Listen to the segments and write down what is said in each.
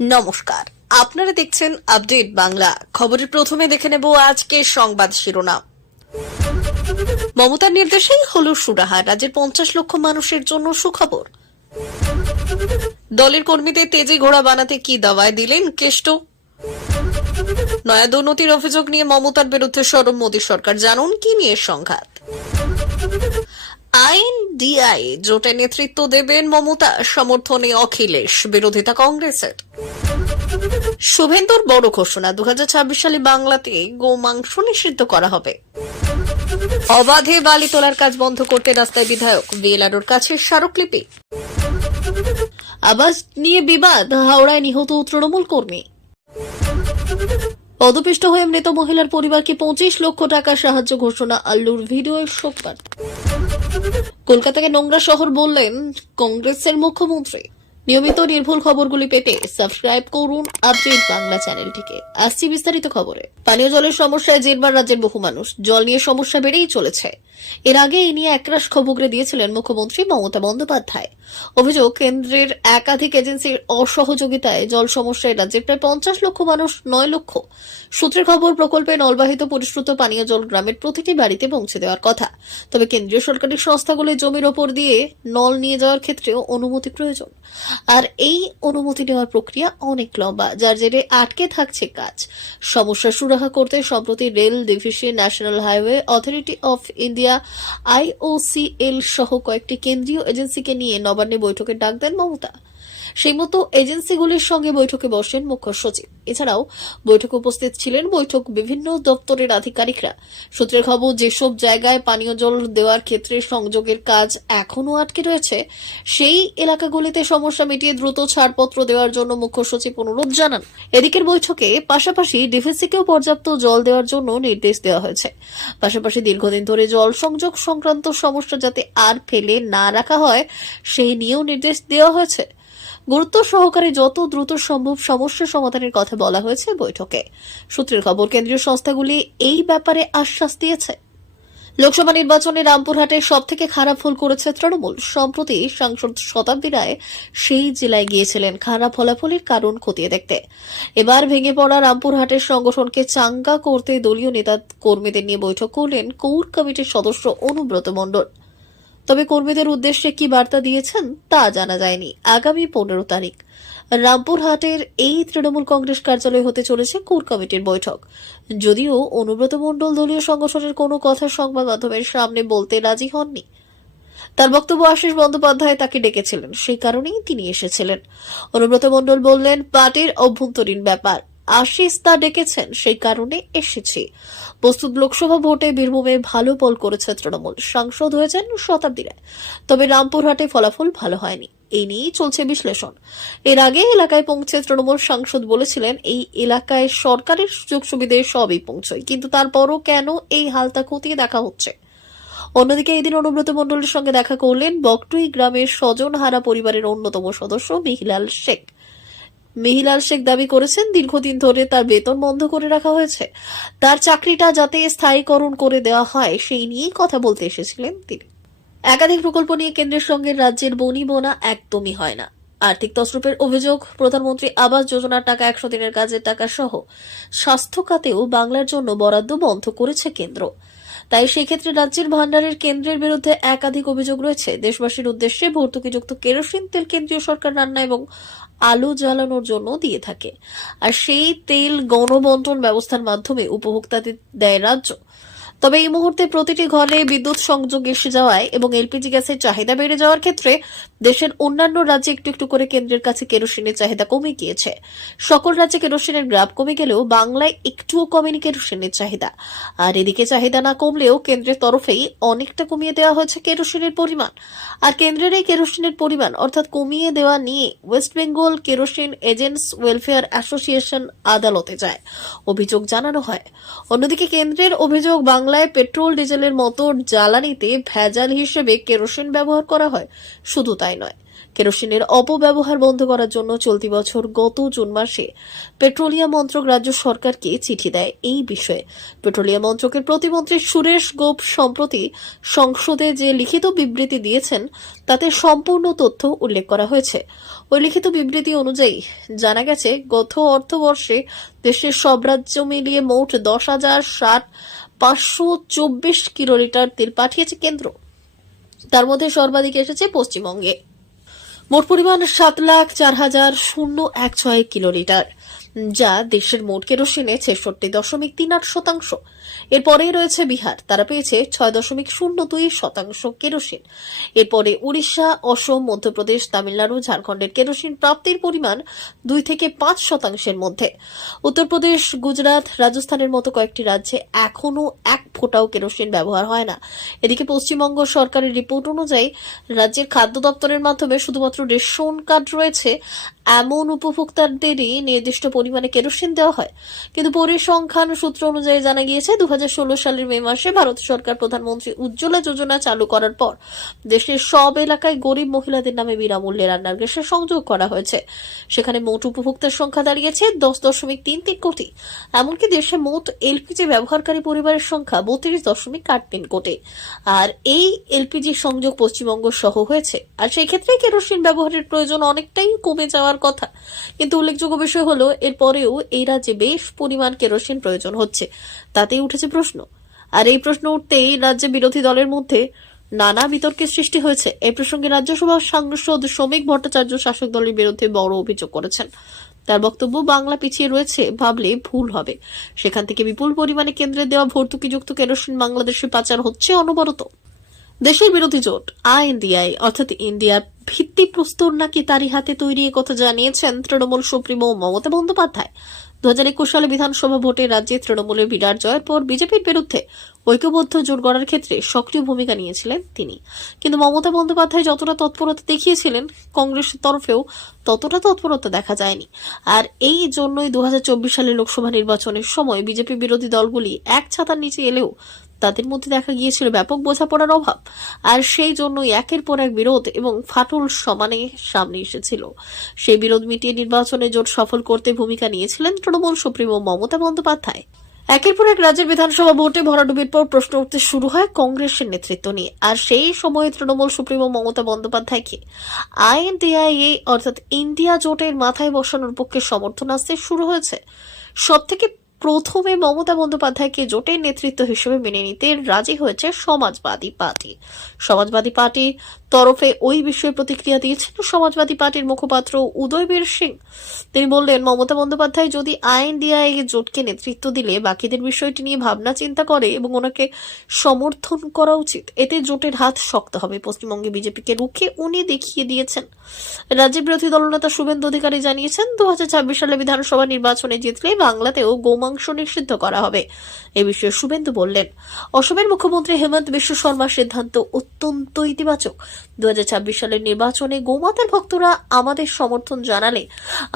নমস্কার, আপনারা দেখছেন আপডেট বাংলা। খবরের প্রথমে দেখে নেব আজকের সংবাদ শিরোনাম। মমতার নির্দেশেই হলো সুরাহা, রাজ্যের 50 লক্ষ মানুষের জন্য সুখবর। দলের কর্মীদের তেজি ঘোড়া বানাতে কি দাওয়ায় দিলেন কেষ্ট। নয়া দুর্নীতির অভিযোগ নিয়ে মমতার বিরুদ্ধে সরব মোদী সরকার, জানুন কি নিয়ে সংঘাত। আইন ডিআই জোটে নেতৃত্ব দেবেন মমতা, সমর্থনে অখিলেশ, বিরোধিতা কংগ্রেসের। শুভেন্দুর বড় ঘোষণা, 2026 সালে বাংলাতে গোমাংস নিষিদ্ধ করা হবে। অবাধে বালি তোলার কাজ বন্ধ করতে রাস্তায় বিধায়ক, বিএলআরওর কাছে স্মারকলিপি। আবাস নিয়ে বিবাদ, হাওড়ায় নিহত তৃণমূল কর্মী। পদপিষ্ট হয়ে মৃত মহিলার পরিবারকে 25 লক্ষ টাকা সাহায্য ঘোষণা, আল্লুর ভিডিওর শোকবার। কলকাতাকে নোংরা শহর বললেন কংগ্রেসের মুখ্যমন্ত্রী। নিয়মিত নির্ভুল খবরগুলি পেতে সাবস্ক্রাইব করুন আপডেট বাংলা চ্যানেলটিকে। আসছি বিস্তারিত খবরে। পানীয় জলের সমস্যায় জেরবার রাজ্যের বহু মানুষ, জল নিয়ে সমস্যা বেড়েই চলেছে। এর আগে এই নিয়ে একরাশ খবরে দিয়েছিলেন মুখ্যমন্ত্রী মমতা বন্দ্যোপাধ্যায়। অভিযোগ, কেন্দ্রের একাধিক এজেন্সির অসহযোগিতায় জল সমস্যায় রাজ্যের প্রায় 50 লক্ষ মানুষ 9 লক্ষ। সূত্রের খবর, প্রকল্পে নলবাহিত পরিশ্রুত পানীয় জল গ্রামের প্রতিটি বাড়িতে পৌঁছে দেওয়ার কথা। তবে কেন্দ্রীয় সরকারি সংস্থাগুলি জমির ওপর দিয়ে নল নিয়ে যাওয়ার ক্ষেত্রেও অনুমতি প্রয়োজন। আর এই অনুমতি নেওয়ার প্রক্রিয়া অনেক লম্বা, যার জেরে আটকে থাকছে কাজ। সমস্যা সুরাহা করতে সম্প্রতি rail division, national highway authority of India, IOCL সহ কয়েকটি কেন্দ্রীয় এজেন্সিকে নিয়ে নবান্নে বৈঠকের ডাক দেন মমতা। সেই মতো এজেন্সিগুলির সঙ্গে বৈঠকে বসেন মুখ্য সচিব। এছাড়াও বৈঠকে উপস্থিত ছিলেন বিভিন্ন দপ্তরের আধিকারিকরা। সূত্রের খবর, যেসব জায়গায় পানীয় জল দেওয়ার ক্ষেত্রে সংযোগের কাজ এখনও আটকে রয়েছে, সেই এলাকাগুলিতে সমস্যা মিটিয়ে দ্রুত ছাড়পত্র দেওয়ার জন্য মুখ্য সচিব অনুরোধ জানান। এদিকের বৈঠকে পাশাপাশি ডিভিসিকেও পর্যাপ্ত জল দেওয়ার জন্য নির্দেশ দেওয়া হয়েছে। পাশাপাশি দীর্ঘদিন ধরে জল সংযোগ সংক্রান্ত সমস্যা যাতে আর ফেলে না রাখা হয়, সেই নিয়েও নির্দেশ দেওয়া হয়েছে। গুরুত্ব সহকারে যত দ্রুত সম্ভব সমস্যা সমাধানের কথা বলা হয়েছে বৈঠকে। সূত্রের খবর, কেন্দ্রীয় সংস্থাগুলি এই ব্যাপারে আশ্বাস দিয়েছে। লোকসভা নির্বাচনে রামপুরহাটে সবথেকে খারাপ ফল করেছে তৃণমূল। সম্প্রতি সাংসদ শতাব্দী রায় সেই জেলায় গিয়েছিলেন খারাপ ফলাফলের কারণ খতিয়ে দেখতে। এবার ভেঙে পড়া রামপুরহাটের সংগঠনকে চাঙ্গা করতে দলীয় নেতা কর্মীদের নিয়ে বৈঠক করলেন কোর কমিটির সদস্য অনুব্রত মণ্ডল। তবে কর্মীদের উদ্দেশ্যে কি বার্তা দিয়েছেন তা জানা যায়নি। আগামী 15 তারিখ রামপুরহাটের এই তৃণমূল কংগ্রেস কার্যালয়ে হতে চলেছে কোর কমিটির বৈঠক। যদিও অনুব্রত মণ্ডল দলীয় সংগঠনের কোনো কথা সংবাদ মাধ্যমের সামনে বলতে রাজি হননি। তার বক্তব্য, আশিস বন্দ্যোপাধ্যায় তাকে ডেকেছিলেন, সেই কারণেই তিনি এসেছিলেন। অনুব্রত মণ্ডল বললেন, পার্টির অভ্যন্তরীণ ব্যাপার, আশিস তা ডেকেছেন, সেই কারণে এসেছি। প্রস্তুত লোকসভা ভোটে বীরভূমে ভালো ফল করেছে তৃণমূল, সাংসদ হয়েছেন শতাব্দী রায়। তবে রামপুরহাটে ফলাফল ভালো হয়নি, এই নিয়েই চলছে বিশ্লেষণ। এর আগে এলাকায় পৌঁছে তৃণমূল সাংসদ বলেছিলেন, এই এলাকায় সরকারের সুযোগ সুবিধে সবই পৌঁছয়, কিন্তু তারপরও কেন এই হালতা খতিয়ে দেখা হচ্ছে। অন্যদিকে এদিন অনুব্রত মণ্ডলের সঙ্গে দেখা করলেন বকটুই গ্রামের স্বজনহারা পরিবারের অন্যতম সদস্য মিহিলাল শেখ। মিহিলাল শেখ দাবি করেছেন, দীর্ঘদিন ধরে তার বেতন বন্ধ করে রাখা হয়েছে। তার চাকরিটা যাতে স্থায়ীকরণ করে দেওয়া হয়, সেই নিয়েই কথা বলতে এসেছিলেন তিনি। একাধিক প্রকল্প নিয়ে কেন্দ্রের সঙ্গে রাজ্যের বনিবনা একদমই হয় না। আর্থিক তছরূপের অভিযোগ, প্রধানমন্ত্রী আবাস যোজনার টাকা, 100 দিনের কাজের টাকা সহ স্বাস্থ্য খাতেও বাংলার জন্য বরাদ্দ বন্ধ করেছে কেন্দ্র। তাই সেক্ষেত্রে রাজ্যের ভান্ডারের কেন্দ্রের বিরুদ্ধে একাধিক অভিযোগ রয়েছে। দেশবাসীর উদ্দেশ্যে ভর্তুকিযুক্ত কেরোসিন তেল কেন্দ্রীয় সরকার রান্না এবং আলো জ্বালানোর জন্য দিয়ে থাকে, আর সেই তেল গণবন্টন ব্যবস্থার মাধ্যমে উপভোক্তাদের দেয় রাজ্য। তবে এই মুহূর্তে প্রতিটি ঘরে বিদ্যুৎ সংযোগ এসে যাওয়ায় এবং এলপিজি গ্যাসের চাহিদা বেড়ে যাওয়ার ক্ষেত্রে দেশের অন্যান্য রাজ্যে একটু একটু করে কেন্দ্রের কাছে কেরোসিনের চাহিদা কমে গিয়েছে। সকল রাজ্যে কেরোসিনের গ্রাফ কমে গেলেও বাংলায় একটুও কমেনি কেরোসিনের চাহিদা। আর এদিকে চাহিদা না কমলেও কেন্দ্রের তরফেই অনেকটা কমিয়ে দেওয়া হয়েছে কেরোসিনের পরিমাণ। আর কেন্দ্রের এই কেরোসিনের পরিমাণ অর্থাৎ কমিয়ে দেওয়া নিয়ে West Bengal kerosene agents welfare association আদালতে যায়, অভিযোগ জানানো হয়। অন্যদিকে কেন্দ্রের অভিযোগ, বাংলায় পেট্রোল ডিজেলের মতো জ্বালানিতে ভেজাল হিসেবে কেরোসিন ব্যবহার করা হয়। শুধু তাই নয়, কেরোসিনের অপব্যবহার বন্ধ করার জন্য চলতি বছর গত জুন মাসে পেট্রোলিয়াম মন্ত্রক রাজ্য সরকারকে চিঠি দেয় এই বিষয়ে। পেট্রোলিয়াম মন্ত্রকের প্রতিমন্ত্রী সুরেশ গোপ সম্প্রতি সংসদে যে লিখিত বিবৃতি দিয়েছেন তাতে সম্পূর্ণ তথ্য উল্লেখ করা হয়েছে। ওই লিখিত বিবৃতি অনুযায়ী জানা গেছে, গত অর্থবর্ষে দেশের সব রাজ্য মিলিয়ে মোট 10,524 কিলোলিটার তেল পাঠিয়েছে কেন্দ্র। তার মধ্যে সর্বাধিক এসেছে পশ্চিমবঙ্গে। মোট পরিমাণ 7,04,016 কিলোলিটার, যা দেশের মোট কেরোসিনে 66.38%। এরপরেই রয়েছে বিহার, তারা পেয়েছে 6.02% কেরোসিন। এরপরে উড়িষ্যা, অসম, মধ্যপ্রদেশ, তামিলনাড়ু, ঝাড়খণ্ডের কেরোসিন প্রাপ্তির পরিমাণ 2 থেকে 5% মধ্যে। উত্তরপ্রদেশ, গুজরাট, রাজস্থানের মতো কয়েকটি রাজ্যে এখনো 1 ফোঁটাও কেরোসিন ব্যবহার হয় না। এদিকে পশ্চিমবঙ্গ সরকারের রিপোর্ট অনুযায়ী রাজ্যের খাদ্য দপ্তরের মাধ্যমে শুধুমাত্র রেশন কার্ড রয়েছে এমন উপভোক্তাদেরই নির্দিষ্ট পরিমাণে কেরোসিন দেওয়া হয়। কিন্তু পরিসংখ্যান সূত্র অনুযায়ী জানা গিয়েছে, 2016 সালের মে মাসে ভারত সরকার প্রধানমন্ত্রী উজ্জ্বলা যোজনা চালু করার পর দেশের সব এলাকায় গরিব মহিলাদের নামে বিনামূল্যে রান্নার গ্যাসের সংযোগ করা হয়েছে। সেখানে মোট উপভোক্তার সংখ্যা দাঁড়িয়েছে 10.33 কোটি। এমনকি দেশে মোট এলপিজি ব্যবহারকারী পরিবারের সংখ্যা 32.83 কোটি। আর এই এলপিজি সংযোগ পশ্চিমবঙ্গ সহ হয়েছে। আর সেই ক্ষেত্রে কেরোসিন ব্যবহারের প্রয়োজন অনেকটাই কমে যাওয়ার কথা। কিন্তু উল্লেখযোগ্য বিষয় হলো, এরপরেও এই রাজ্যে বেশ পরিমাণ কেরোসিন প্রয়োজন হচ্ছে। তাতেই উঠেছে প্রশ্ন। আর এই প্রশ্ন উঠতেই রাজ্যে বিরোধী দলের মধ্যে নানা বিতর্কের সৃষ্টি হয়েছে। এই প্রসঙ্গে রাজ্যসভার সাংসদ শ্রমিক ভট্টাচার্য শাসক দলের বিরুদ্ধে বড় অভিযোগ করেছেন। তার বক্তব্য, বাংলা পিছিয়ে রয়েছে ভাবলে ভুল হবে। সেখান থেকে বিপুল পরিমাণে কেন্দ্রের দেওয়া ভর্তুকিযুক্ত কেরোসিন বাংলাদেশে পাচার হচ্ছে অনবরত। দেশের বিরোধী জোট আইএনডিআই অর্থাৎ ইন্ডিয়ার ভিত্তিপ্রস্তর নাকি তারই হাতে তৈরি, কথা জানিয়েছেন তৃণমূল সুপ্রিমো মমতা বন্দ্যোপাধ্যায়। 2021 সালে বিধানসভা ভোটে রাজ্যে তৃণমূলের বিরাট জয়ের পর বিজেপির বিরুদ্ধে ঐক্যবদ্ধ জোট গড়ার ক্ষেত্রে সক্রিয় ভূমিকা নিয়েছিলেন তিনি। কিন্তু মমতা বন্দ্যোপাধ্যায় যতটা তৎপরতা দেখিয়েছিলেন, কংগ্রেসের তরফেও ততটা তৎপরতা দেখা যায়নি। আর এই জন্যই 2024 সালে লোকসভা নির্বাচনের সময় বিজেপি বিরোধী দলগুলি এক ছাতার নিচে এলেও তাদের মধ্যে দেখা গিয়েছিল ব্যাপক বোঝাপড়ার অভাব। আর সেই জন্যই একের পর এক বিরোধ এবং ফাটল সমানে সামনে এসেছিল। সেই বিরোধ মিটিয়ে নির্বাচনে জোট সফল করতে ভূমিকা নিয়েছিলেন তৃণমূল সুপ্রিমো মমতা বন্দ্যোপাধ্যায়। একের পর এক রাজ্যের বিধানসভা ভোটে ভরাডুবির পর প্রশ্ন উঠতে শুরু হয় কংগ্রেসের নেতৃত্ব নিয়ে। আর সেই সময়ে তৃণমূল সুপ্রিমো মমতা বন্দ্যোপাধ্যায়কে আইএনডিআইএ অর্থাৎ ইন্ডিয়া জোটের মাথায় বসানোর পক্ষে সমর্থন আসতে শুরু হয়েছে। সবথেকে প্রথমে মমতা বন্দ্যোপাধ্যায়কে জোটের নেতৃত্ব হিসেবে মেনে নিতে রাজি হয়েছে সমাজবাদী পার্টি। সমাজবাদী পার্টির তরফে ওই বিষয়ে প্রতিক্রিয়া দিয়েছেন সমাজবাদী পার্টির মুখপাত্র উদয়বীর সিং। তিনি বললেন, মমতা বন্দ্যোপাধ্যায় যদি আইএনডিআই জোটকে নেতৃত্ব দিলে বাকিদের বিষয়টি নিয়ে ভাবনা চিন্তা করে এবং ওনাকে সমর্থন করা উচিত। এতে জোটের হাত শক্ত হবে। পশ্চিমবঙ্গে বিজেপিকে রুখে উনি দেখিয়ে দিয়েছেন। রাজ্যের বিরোধী দলনেতা শুভেন্দু অধিকারী জানিয়েছেন, 2026 সালে বিধানসভা নির্বাচনে জিতলে বাংলাতেও গোমাংস নিষিদ্ধ করা হবে। এ বিষয়ে শুভেন্দু বললেন, অসমের মুখ্যমন্ত্রী হেমন্ত বিশ্ব শর্মার সিদ্ধান্ত অত্যন্ত ইতিবাচক। 2026 সালের নির্বাচনে গোমাতার ভক্তরা আমাদের সমর্থন জানালে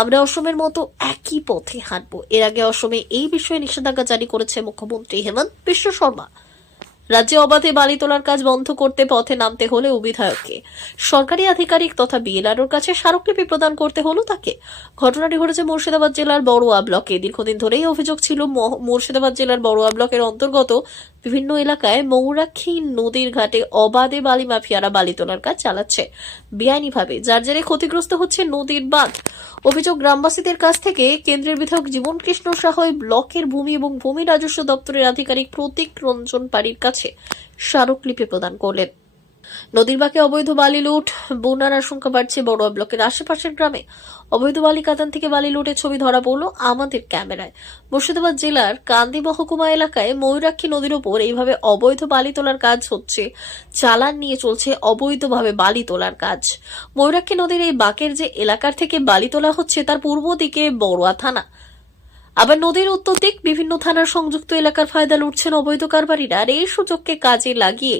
আমরা অসমের মতো একই পথে হাঁটব। এর আগে অসমে এই বিষয়ে নিষেধাজ্ঞা জারি করেছে মুখ্যমন্ত্রী হেমন্ত বিশ্ব শর্মা। রাজ্যে অবাধে বালি তোলার কাজ বন্ধ করতে পথে নামতে হলে বিধায়ককে, সরকারি আধিকারিক তথা বিএলআরওর কাছে স্মারকলিপি প্রদান করতে হলো তাকে। ঘটনাটি ঘটেছে মুর্শিদাবাদ জেলার বড়ুয়া ব্লকে। দীর্ঘদিন ধরেই অভিযোগ ছিল, মুর্শিদাবাদ জেলার বড়ুয়া ব্লকের অন্তর্গত বিভিন্ন এলাকায় মৌরাক্ষী নদীর ঘাটে অবাধে বালি মাফিয়ারা বালি তোলার কাজ চালাচ্ছে বেআইনিভাবে, যার জেরে ক্ষতিগ্রস্ত হচ্ছে নদীর বাঁধ। অভিযোগ, গ্রামবাসীদের কাছ থেকে কেন্দ্রের বিধায়ক জীবন কৃষ্ণ সাহই ব্লকের ভূমি এবং ভূমি রাজস্ব দপ্তরের আধিকারিক প্রতীক রঞ্জন পাড়ির কাছে স্মারকলিপি প্রদান করলেন। নদীর বাঁকে অবৈধ বালি লুট, বন্যার আশঙ্কা বাড়ছে বড়ুয়া ব্লকের আশেপাশের গ্রামে। অবৈধ বালি কাদান থেকে বালি লুটের ছবি ধরা পড়ল আমাদের ক্যামেরায়। মুর্শিদাবাদ জেলার কান্দি মহকুমা এলাকায় ময়ূরাক্ষী নদীর ওপর এইভাবে অবৈধ বালি তোলার কাজ হচ্ছে। চালান নিয়ে চলছে অবৈধভাবে বালি তোলার কাজ। ময়ূরাক্ষী নদীর এই বাঁকের যে এলাকার থেকে বালি তোলা হচ্ছে তার পূর্ব দিকে বড়ুয়া থানা, আবার নদীর উত্তর দিক বিভিন্ন থানার সংযুক্ত এলাকার ফায়দা লুটছেন অবৈধ কারবারিরা। আর এই সুযোগকে কাজে লাগিয়ে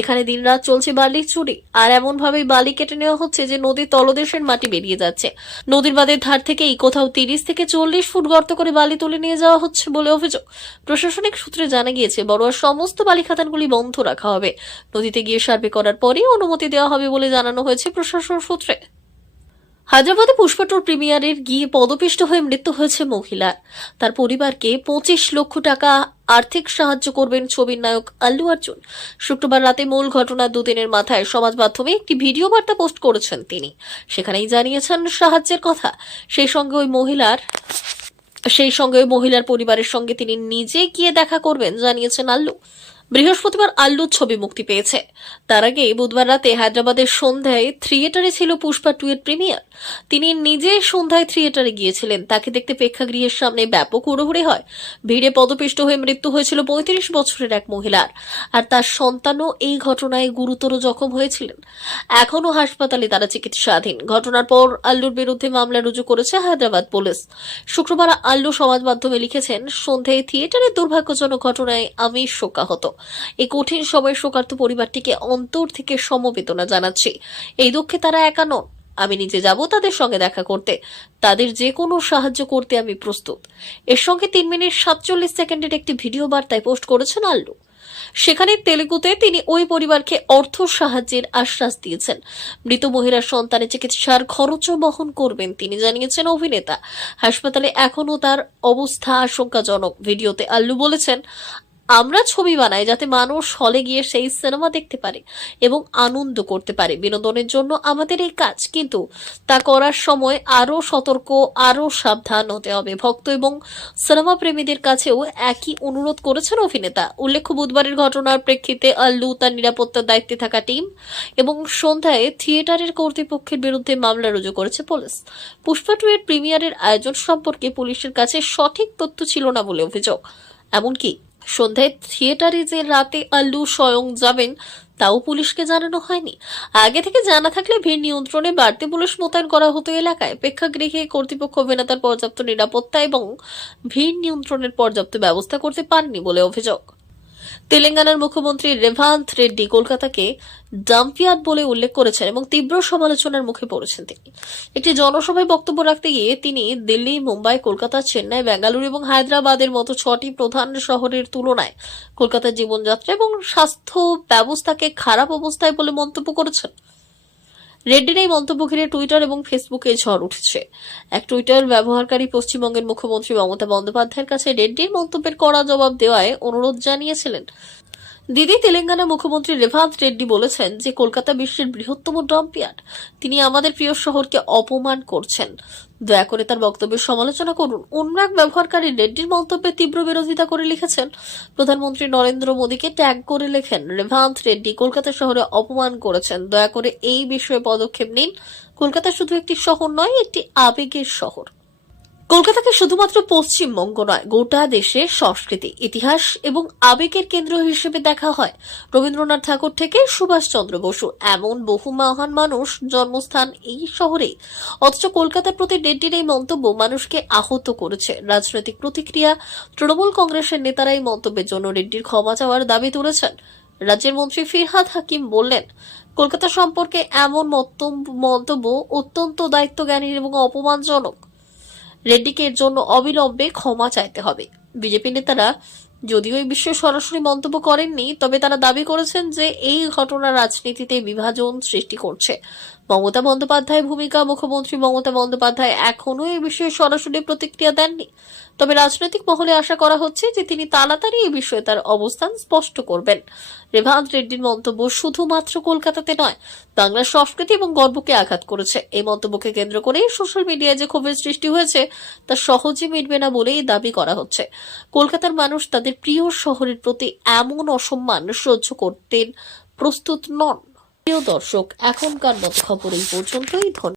এখানে দিনরাত চলছে বালির চুরি। আর এমন ভাবেই বালি কেটে নেওয়া হচ্ছে যে নদীর তলদেশের মাটি বেরিয়ে যাচ্ছে। নদীর বাঁধের ধার থেকেই কোথাও 30 থেকে 40 ফুট গর্ত করে বালি তুলে নিয়ে যাওয়া হচ্ছে বলে অভিযোগ। প্রশাসনিক সূত্রে জানা গিয়েছে, বড়ুয়ার সমস্ত বালি খাদানগুলি বন্ধ রাখা হবে। নদীতে গিয়ে সার্ভে করার পরই অনুমতি দেওয়া হবে বলে জানানো হয়েছে প্রশাসন সূত্রে। হায়দ্রাবাদে পুষ্পা টুর প্রিমিয়ারের গিয়ে পদপিষ্ট হয়ে মৃত্যু হয়েছে মহিলার। তার পরিবারকে 25 লক্ষ টাকা আর্থিক সাহায্য করবেন ছবির নায়ক আল্লু অর্জুন। শুক্রবার রাতে মূল ঘটনার দুদিনের মাথায় সমাজ মাধ্যমে একটি ভিডিও বার্তা পোস্ট করেছেন তিনি। সেখানেই জানিয়েছেন সাহায্যের কথা। সেই সঙ্গে ওই মহিলার পরিবারের সঙ্গে তিনি নিজে গিয়ে দেখা করবেন জানিয়েছেন আল্লু। বৃহস্পতিবার আল্লুর ছবি মুক্তি পেয়েছে। তার আগে বুধবার রাতে হায়দ্রাবাদের সন্ধ্যায় থিয়েটারে ছিল পুষ্পা 2 এর প্রিমিয়ার। তিনি নিজে সন্ধ্যায় থিয়েটারে গিয়েছিলেন। তাকে দেখতে প্রেক্ষাগৃহের সামনে ব্যাপক হুড়োহুড়ি হয়। ভিড়ে পদপিষ্ট হয়ে মৃত্যু হয়েছিল 35 বছরের এক মহিলার। আর তার সন্তানও এই ঘটনায় গুরুতর জখম হয়েছিলেন। এখনও হাসপাতালে তারা চিকিৎসাধীন। ঘটনার পর আল্লুর বিরুদ্ধে মামলা রুজু করেছে হায়দ্রাবাদ পুলিশ। শুক্রবার আল্লু সমাজ মাধ্যমে লিখেছেন, সন্ধ্যায় থিয়েটারের দুর্ভাগ্যজনক ঘটনায় আমি শোকাহত। এই কঠিন সময়ে শোকার্ত পরিবারটিকে অন্তর থেকে সমবেদনা জানাচ্ছি। এই দুঃখে তারা একা নন। আমি নিজে যাব তাদের সঙ্গে দেখা করতে। তাদের যে কোনো সাহায্য করতে আমি প্রস্তুত। এর সঙ্গে 3 মিনিট 47 সেকেন্ডের একটি ভিডিও বার্তায় পোস্ট করেছেন আল্লু। সেখানে তেলেগুতে তিনি ওই পরিবারকে অর্থ সাহায্যের আশ্বাস দিয়েছেন। মৃত মহিলার সন্তানের চিকিৎসার খরচও বহন করবেন তিনি, জানিয়েছেন অভিনেতা। হাসপাতালে এখনও তার অবস্থা আশঙ্কাজনক। ভিডিওতে আল্লু বলেছেন, আমরা ছবি বানাই যাতে মানুষ হলে গিয়ে সেই সিনেমা দেখতে পারে এবং আনন্দ করতে পারে। বিনোদনের জন্য আমাদের এই কাজ, কিন্তু তা করার সময় আরো সতর্ক, আরো সাবধান হতে হবে। ভক্ত এবং সিনেমা প্রেমীদের কাছেও একই অনুরোধ করেছেন অভিনেতা। উল্লেখ্য, বুধবারের ঘটনার প্রেক্ষিতে আল্লু, তার নিরাপত্তার দায়িত্বে থাকা টিম এবং সন্ধ্যায় থিয়েটারের কর্তৃপক্ষের বিরুদ্ধে মামলা রুজু করেছে পুলিশ। পুষ্পা 2 এর প্রিমিয়ারের আয়োজন সম্পর্কে পুলিশের কাছে সঠিক তথ্য ছিল না বলে অভিযোগ। এমনকি সন্ধ্যায় থিয়েটারে যে রাতে আল্লু স্বয়ং যাবেন তাও পুলিশকে জানানো হয়নি। আগে থেকে জানা থাকলে ভিড় নিয়ন্ত্রণে বাড়তি পুলিশ মোতায়েন করা হতো এলাকায়। প্রেক্ষাগৃহে কর্তৃপক্ষ অভিনেতার পর্যাপ্ত নিরাপত্তা এবং ভিড় নিয়ন্ত্রণের পর্যাপ্ত ব্যবস্থা করতে পারেনি বলে অভিযোগ। তেলেঙ্গানার মুখ্যমন্ত্রী রেভান্ত রেড্ডি কলকাতাকে ডাম্পিয়ার্ড বলে উল্লেখ করেছেন এবং তীব্র সমালোচনার মুখে পড়েছেন তিনি। একটি জনসভায় বক্তব্য রাখতে গিয়ে তিনি দিল্লি, মুম্বাই, কলকাতা, চেন্নাই, বেঙ্গালুরু এবং হায়দ্রাবাদের মতো 6টি প্রধান শহরের তুলনায় কলকাতার জীবনযাত্রা এবং স্বাস্থ্য ব্যবস্থাকে খারাপ অবস্থায় বলে মন্তব্য করেছেন। রেড্ডির এই মন্তব্য ঘিরে টুইটার এবং ফেসবুকে ঝড় উঠেছে। এক টুইটার ব্যবহারকারী পশ্চিমবঙ্গের মুখ্যমন্ত্রী মমতা বন্দ্যোপাধ্যায়ের কাছে রেড্ডির মন্তব্যের কড়া জবাব দেওয়ায় অনুরোধ জানিয়েছিলেন। তেলেঙ্গানা মুখ্যমন্ত্রী রেভান্ত রেড্ডি বলেছেন যে কলকাতা বিশ্বের বৃহত্তম ডাম্পিয়ার্ড। তিনি আমাদের প্রিয় শহরকে অপমান করছেন। দয়া করে তার বক্তব্যের সমালোচনা করুন। অন্য এক ব্যবহারকারী রেড্ডির মন্তব্যের তীব্র বিরোধিতা করে লিখেছেন, প্রধানমন্ত্রী নরেন্দ্র মোদীকে ট্যাগ করে লেখেন, রেভান্ত রেড্ডি কলকাতা শহরে অপমান করেছেন। দয়া করে এই বিষয়ে পদক্ষেপ নিন। কলকাতা শুধু একটি শহর নয়, একটি আবেগের শহর। কলকাতাকে শুধুমাত্র পশ্চিমবঙ্গ নয়, গোটা দেশের সংস্কৃতি, ইতিহাস এবং আবেগের কেন্দ্র হিসেবে দেখা হয়। রবীন্দ্রনাথ ঠাকুর থেকে সুভাষচন্দ্র বসু, এমন বহু মহান মানুষ জন্মস্থান এই শহরে। অথচ কলকাতার প্রতি রেড্ডির এই মন্তব্য মানুষকে আহত করেছে। রাজনৈতিক প্রতিক্রিয়া, তৃণমূল কংগ্রেসের নেতারা এই মন্তব্যের জন্য রেড্ডির ক্ষমা চাওয়ার দাবি তুলেছেন। রাজ্যের মন্ত্রী ফিরহাদ হাকিম বললেন, কলকাতা সম্পর্কে এমন মন্তব্য অত্যন্ত দায়িত্বজ্ঞানীর এবং অপমানজনক। রেড্ডিকে এর জন্য অবিলম্বে ক্ষমা চাইতে হবে। বিজেপি নেতারা যদিও এই বিষয়ে সরাসরি মন্তব্য করেননি, তবে তারা দাবি করেছেন যে এই ঘটনা রাজনীতিতে বিভাজন সৃষ্টি করছে। মমতা বন্দ্যোপাধ্যায়ের ভূমিকা, মুখ্যমন্ত্রী মমতা বন্দ্যোপাধ্যায় এখনো এই বিষয়ে সরাসরি প্রতিক্রিয়া দেননি। তবে রাজনৈতিক মহলে আশা করা হচ্ছে যে তিনি তাড়াতাড়ি এই বিষয়ে তার অবস্থান স্পষ্ট করবেন। রেভান্ত রেড্ডির মন্তব্য শুধুমাত্র কলকাতাতে নয়, বাংলার সংস্কৃতি এবং গর্বকে আঘাত করেছে। এই মন্তব্যকে কেন্দ্র করে সোশ্যাল মিডিয়ায় যে ক্ষোভের সৃষ্টি হয়েছে তা সহজে মিটবে না বলেই দাবি করা হচ্ছে। কলকাতার মানুষ তাদের প্রিয় শহরের প্রতি এমন অসম্মান সহ্য করতে প্রস্তুত নন। প্রিয় দর্শক, এখনকার মতো খবর এই পর্যন্তই। ধন্যবাদ।